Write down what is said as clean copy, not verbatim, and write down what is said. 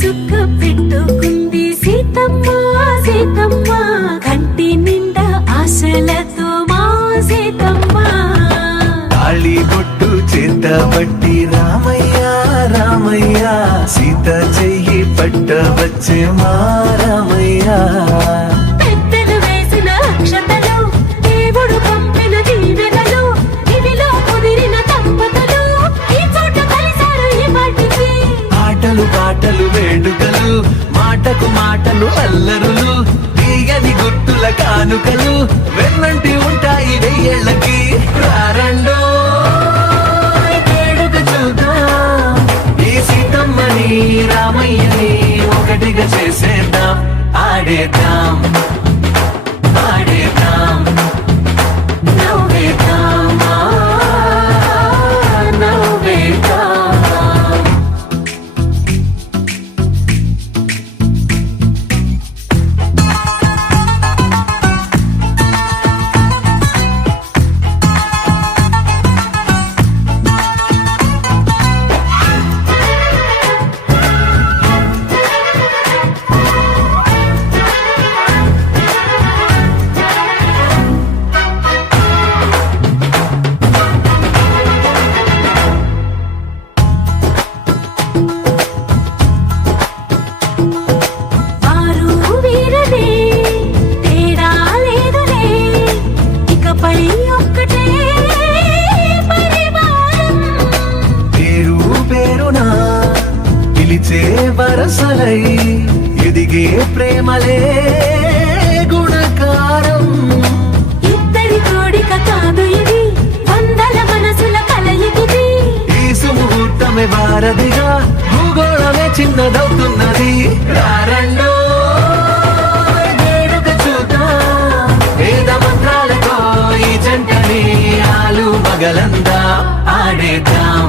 చుక్క పెట్టుకుంది సీతమ్మ సీతమ్మ కంటి నిండా ఆశలతో మా సీతమ్మ తాళి బొట్టు చేతబట్టి రామయ్య రామయ్య సీత చెయ్యి పట్టవచ్చే మా రామయ్య పెద్దలు వేసిన అక్షతలు దేవుడు పంపిన దీవెనలు ఇవిలో కుదిరిన దంపతులు ఈ చోట కలిసారు ఈ పాటికి ఆటలు పాటలు వేడుకలు మాటకు మాటలు అల్లరులు తీయని గుట్టుల కానుకలు వెన్నంటి ఉంటాయి వెయ్యేళ్ళకి రారండో వేడుక చూద్దాం ఈ సీతమ్మని రామయ్యని ఒకటిగా చేసేద్దాం ఆడేద్దాం ఆడేద్దాం నవ్వేద్దాం నవ్వేద్దాం వారు వీరనే తేడా లేదులే ఇకపై ఒక్కటే పరివారం పేరు పేరునా పిలిచే వరసలై ఎదిగే ప్రేమలే గుణకారం ఇద్దరి కోడిక కాదు ఇది వందల మనసుల కలయికిది ఈ సుముహూర్తమే వారధిగా భూగోళమే చిన్నదవుతున్నది రారండో వేడుక చూద్దాం వేద మంత్రాలతో ఈ జంటని ఆలు మగలందా ఆడేద్దాం